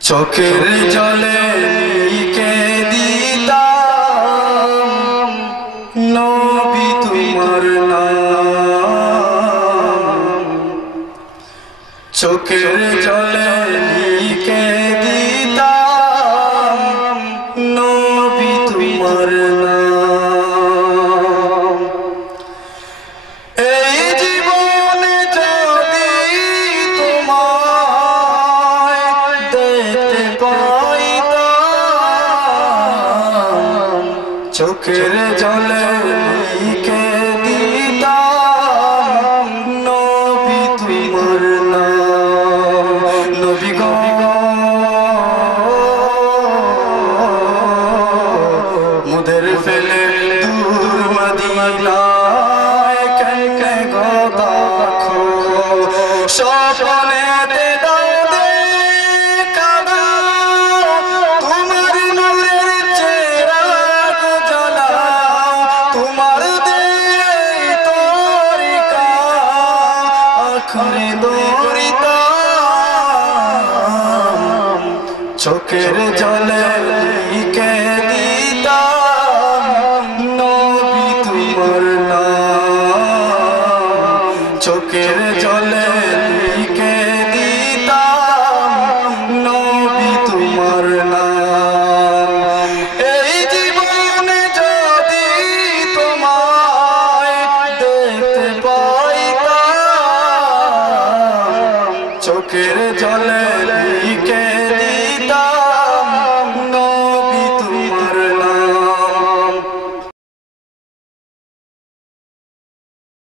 চোখের জলে লিখে দিতাম নবী তোমার নাম। চোখের জলে লিখে দিতাম নবী তোমার নাম। এই জীবনে যদি তোমায় দেখতে পাইতাম চোখের জলে লিখে দিতাম নবী তোমার নাম। নবী গো মুদের ফেলে দূর মদিনায় কেন গো দেখো স্বপ্নেতে দাও দেখা দাও তোমার নূরের চেরাগ জ্বালাও তোমার দেই তরিকা আখরে দৌড়িতাম চোখের জলে লিখে দিতাম নবী তোমার নাম। চোখের জলে লিখে দিতাম নবী তোমার নাম। এই জীবনে যদি তোমায় দেখতে পাইতাম চোখের জলে